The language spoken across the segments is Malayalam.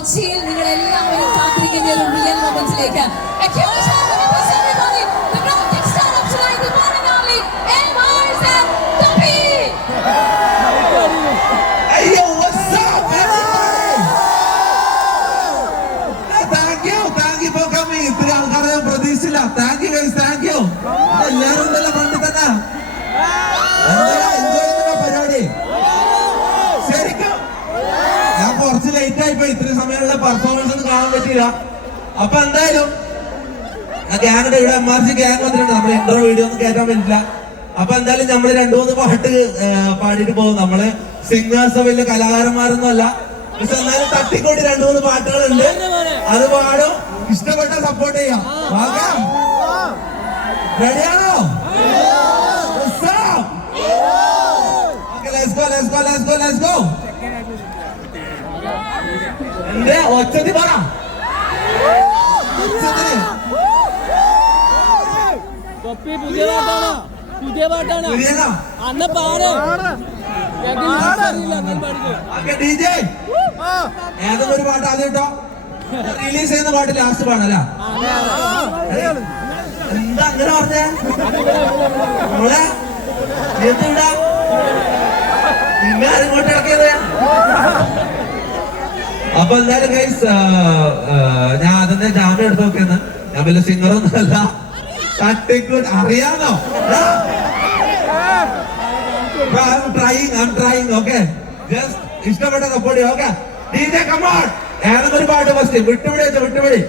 കൊച്ചിയിൽ നിങ്ങൾ എല്ലാവരും കാത്തിരിക്കുന്ന ഒരു റിയൽ മൊമെന്റിലേക്ക്. എല്ലാരും ഉണ്ടല്ലോ ഫ്രണ്ടിൽ തന്നെ. എൻജോയ് ചെയ്യുന്ന പരിപാടി. ശരിക്കും ഞാൻ കുറച്ച് ലേറ്റ് ആയിപ്പോ ഇത്രയും സമയമുള്ള പെർഫോമൻസ് ഒന്നും കാണാൻ പറ്റിയില്ല. അപ്പൊ എന്തായാലും ഗ്യാങ്ങിന്റെ ഇവിടെ MRC ഗ്യാങ് വന്നിട്ടുണ്ട്. നമ്മുടെ ഇൻട്രോ വീഡിയോ ഒന്നും കേൾക്കാൻ പറ്റില്ല. അപ്പൊ എന്തായാലും നമ്മള് 2-3 പാട്ട് പാടിയിട്ട് പോകും. നമ്മള് സിംഗേഴ്സ് വലിയ കലാകാരന്മാരൊന്നും അല്ല. പക്ഷെ എന്നാലും തട്ടിക്കൂടി 2-3 പാട്ടുകളുണ്ട്. അത് പാടും. ഇഷ്ടപ്പെട്ട സപ്പോർട്ട് ചെയ്യാം. റെഡിയാണോ? എന്റെ ഒച്ചതി പറ. പുതിയ പാട്ടാണ് അന്ന് പാട് ഏതൊക്കെ ഒരു പാട്ട് ആദ്യം കേട്ടോ. റിലീസ് ചെയ്യുന്ന പാട്ട് ലാസ്റ്റ് പാടല്ല. എന്താ അങ്ങനെ പറഞ്ഞേ? നമ്മളെ എന്തിടാ നിങ്ങൾ ഇങ്ങോട്ട് ഇടക്കിയത്. അപ്പൊ എന്തായാലും ഗൈസ് ഞാൻ അതിന്റെ ജാമ്യം എടുത്ത് നോക്കിയെന്ന്. ഞാൻ വലിയ സിംഗറൊന്നും അല്ല. തട്ടിക്കൂട്ട് അറിയാമോ? I'm trying, okay? Just ഇഷ്ടപ്പെട്ട സപ്പോർട്ട് ചെയ്യാം. Okay DJ come on. ഏതെങ്കിലും ഒരു പാട്ട് ഫസ്റ്റ് വിട്ടുപിടി.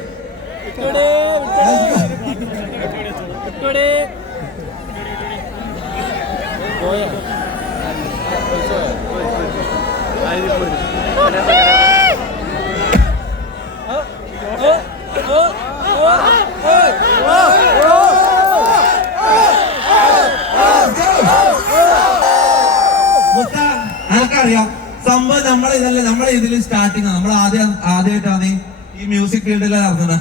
നമുക്കറിയാം സംഭവം നമ്മളെ ഇതിൽ സ്റ്റാർട്ടിങ് നമ്മൾ ആദ്യമായിട്ടാണ് ഈ മ്യൂസിക് ഫീൽഡിൽ ഇറങ്ങുന്നത്.